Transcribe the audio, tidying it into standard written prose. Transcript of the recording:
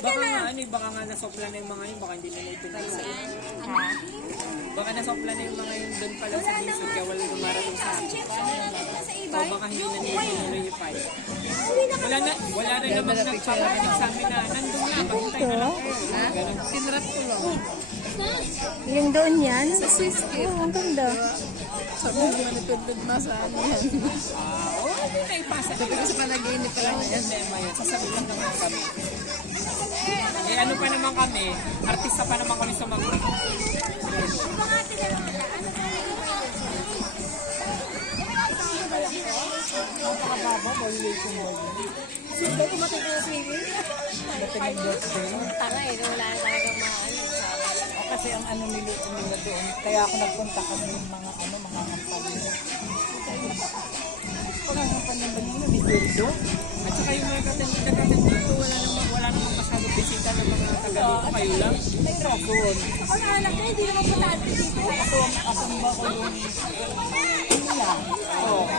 Baka nga ano, baka nga nasopla na yung mga yun, baka hindi nila ito nasa. Baka nasopla na yung mga yun doon pala sa Bisod, kaya wala dumarating sa akin. So baka hindi na nililipay. Wala na naman nagpapanik sa amin na nandun na, maghintay na lang kayo. Ganun, tinrap ko lang. Yung doon yan? Sa Swiss Kit. Oh, ang ganda. Sabi mo, manipid na sa ano yan. Oo, hindi na ipasa. Sabi ko sa panaginip pa lang na yan. Sasagot lang naman kami. Eh ano pa naman kami, artista pa naman kami sa mga. Napakababa, maliit yung mali. Sino kumating ka na swimming? Dating birthday. Tara eh, wala na talagang maano. Kasi ang ano nila doon, kaya ako nagpunta kasi yung mga ano, mga kampanya. Pagkakampanya ba nila, may sweldo? At saka yung mga kagatin dito, wala namang masyadong bisita ng mga taga dito, kayo lang. May rason. Ako na anak na, hindi naman punta dito. Kaso, asan ba ko yung... Ano lang? Oo.